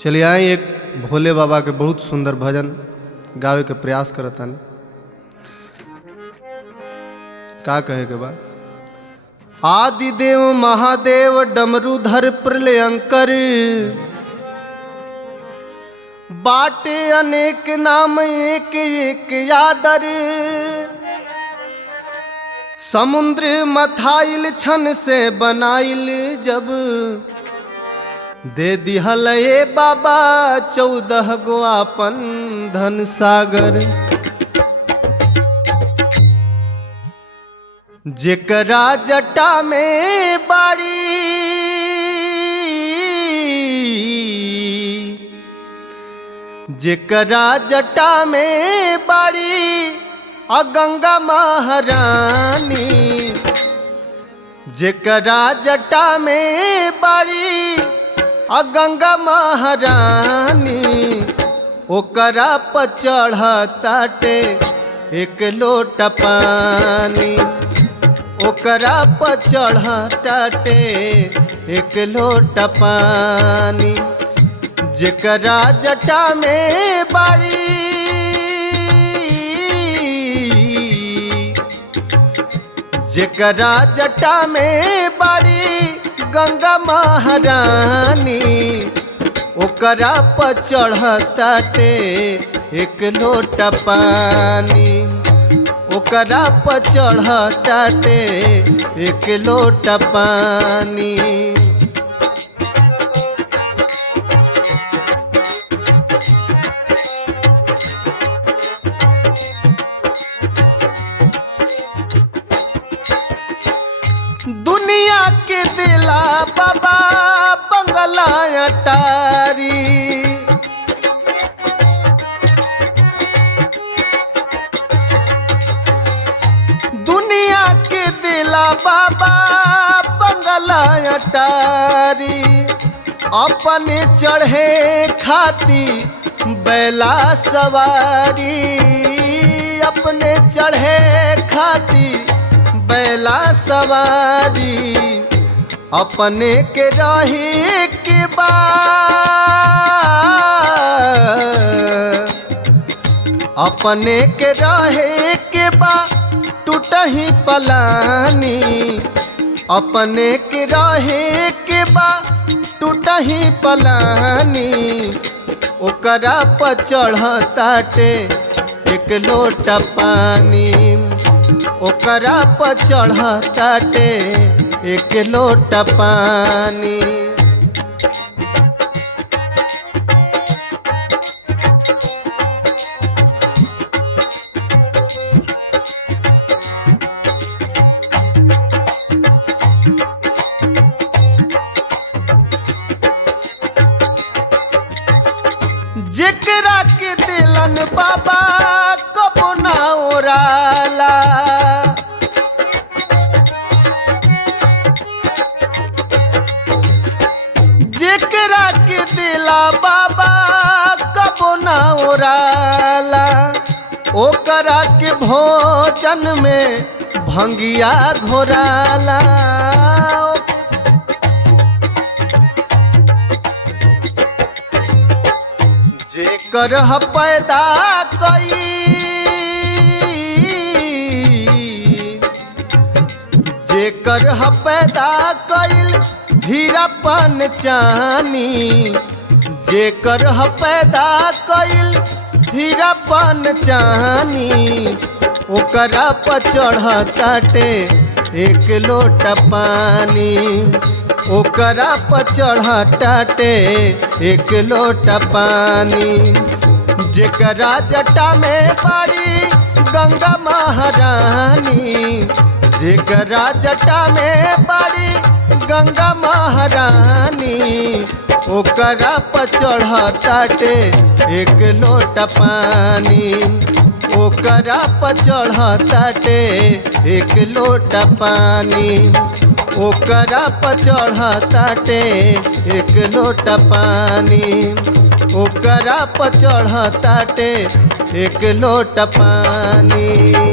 चलिए आए एक भोले बाबा के बहुत सुंदर भजन गावे के प्रयास करतन। का कहे के बा? आदिदेव महादेव डमरूधर प्रलयंकर, बाटे अनेक नाम एक एक यादर। समुद्र मथाइल छन से बनाइल जब, दे दिहल ए बाबा 14 गो आपन धन सागर। जेकरा जटा में बाड़ी, जेकरा जटा में बाड़ी गंगा महारानी। जेकरा जटा में बाड़ी गंगा महारानी, ओकरा पर चढ़ताटे एक लोटा पानी। ओकरा पर चढ़ताटे एक लोटा पानी। जेकरा जटा में बाड़ी, जेकरा जटा में बाड़ी गंगा महारानी, ओकरा पर चढ़ताटे एक लोटा पानी। ओकरा पर चढ़ताटे एक लोटा पानी। दुनिया के दिला बाबा बंगला अटारी। दुनिया के दिला बाबा बंगला अटारी। अपने चढ़े खाती बैला सवारी। अपने चढ़े खाती बैला सवारी। अपने के रही के बा, अपने के रहे के बा टूटही पलानी। अपने के रहे के बा टूटही पलानी। ओकरा पर चढ़ताटे एक लोटा पानी। ओकरा पर चढ़ताटे एक लोटा पानी। जेकरा के दिलन बाबा कबो ना ओराला। जेकरा के दिला बाबा कबो ना ओराला। ओकरा के भोजन में भंगिया घोराला। जेकर पैदा कई, जेकर पैदा कईल हीरापन चानी। जेकर पैदा कईल हीरापन चानी। ओकरा पर चढ़ताटे एक लोटा पानी। ओकरा पर चढ़ताटे एक लोटा पानी। जेकरा जटा में बाड़ी गंगा महारानी। जेकरा जटा में बाड़ी गंगा महारानी। ओकरा पर चढ़ताटे एक लोटा पानी। ओकरा पर चढ़ताटे एक लोटा पानी। ओकरा पर चढ़ताटे एक लोटा पानी। ओकरा पर चढ़ताटे एक लोटा पानी।